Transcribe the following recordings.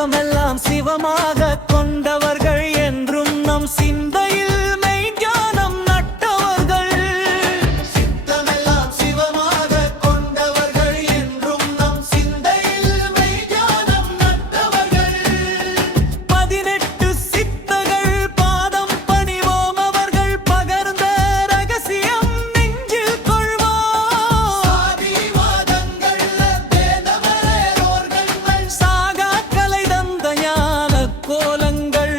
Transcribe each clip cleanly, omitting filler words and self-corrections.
சித்தமெல்லாம் சிவமாக கொண்டவர்கள் என்றும் நம் சிந்தையில் மெய்ஞானம் நட்டவர்கள். சித்தமெல்லாம் சிவமாக கொண்டவர்கள் என்றும் நம் சிந்தையில் மெய்ஞானம் நட்டவர்கள். 18 சித்தர்கள் பாதம் பணிவோம், அவர்கள் பகர்ந்த ரகசியம் நெஞ்சில் கொள்வோம். சாதிவாதங்கள் வேதவரேரோர்கள் சாகா கலை தந்த ஞான கோலங்கள்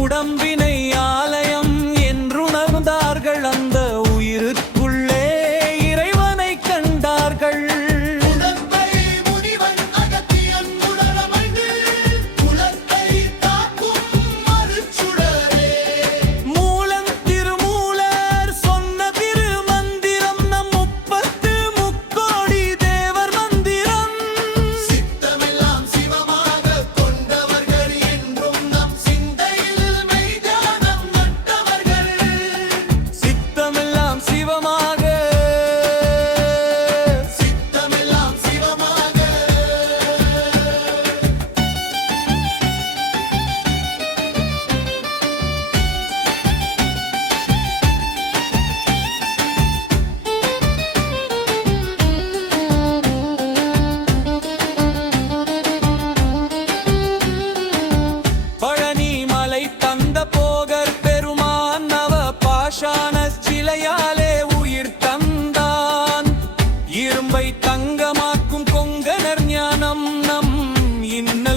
உடம்பினை ஆலயம் என்றுணர்ந்தார்கள். அந்த உயிருக்குள்ளே இறைவனை கண்டார்கள். உடம்பை முனிவன் அகத்தியன் உடலமைந்து உலகை காக்கும் மறுச்சுடரே. மூலம் திருமூலர் சொன்ன திருமந்திரம் நம் 33 தேவர் மந்திரம். சித்தமெல்லாம் சிவமாக கொண்டவர்கள் என்றும் நம் சிந்தையில் மெய்ஞானம் நட்டவர்கள். சித்தமெல்லாம் சிவமாக, சித்தமெல்லாம் சிவமாக. பழனி மலை தந்த போகர் பெருமான் நவ பாஷாண சிலையாலே உயிர் தந்தான். இரும்பை தங்கமாக்கும் கொங்கணர் ஞானம் நம் இன்ன